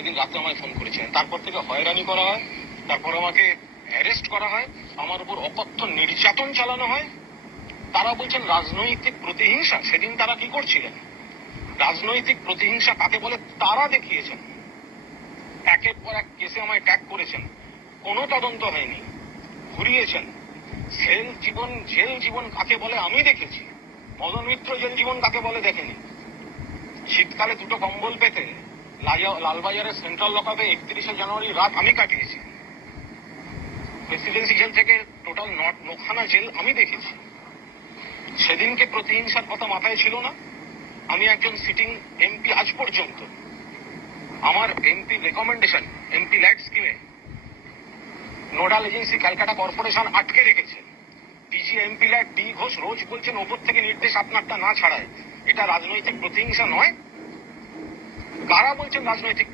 সেদিন রাতে আমায় ফোন করেছিলেন। তারপর থেকে হয়রানি করা হয়, তারপর আমাকে অ্যারেস্ট করা হয়, আমার উপর অকথ্য নির্যাতন চালানো হয়। তারা বলছেন রাজনৈতিক প্রতিহিংসা। সেদিন তারা কি করছিলেন? রাজনৈতিক প্রতিহিংসা কাকে বলে তারা দেখিয়েছেন। একের পর এক কেসে আমায় ট্যাগ করেছেন, কোনো তদন্ত হয়নি, ঘুরিয়েছেন। জেল জীবন কাকে বলে আমি দেখেছি, মদন মিত্র জেল জীবন কাকে বলে দেখেনি। শীতকালে দুটো কম্বল পেতে লালবাজারের সেন্ট্রাল লকআপে 31শে জানুয়ারি রাত আমি কাটিয়েছি। প্রেসিডেন্সি জেল থেকে টোটাল 9খানা জেল আমি দেখেছি। সেদিনকে প্রতিহিংসার কথা মাথায় ছিল না। আমি একজন সিটিং এমপি আজ পর্যন্ত। আমার এমপি রেকমেন্ডেশন, এমপি ল্যাড স্কিমে নোডাল এজেন্সি ক্যালকাটা কর্পোরেশন আটকে রেখেছে। DG MP LAD D Ghosh রোজ বলছেন ওপর থেকে নির্দেশ আপনারটা না ছাড়ায়। এটা রাজনৈতিক প্রতিহিংসা নয়? কারা বলছেন রাজনৈতিক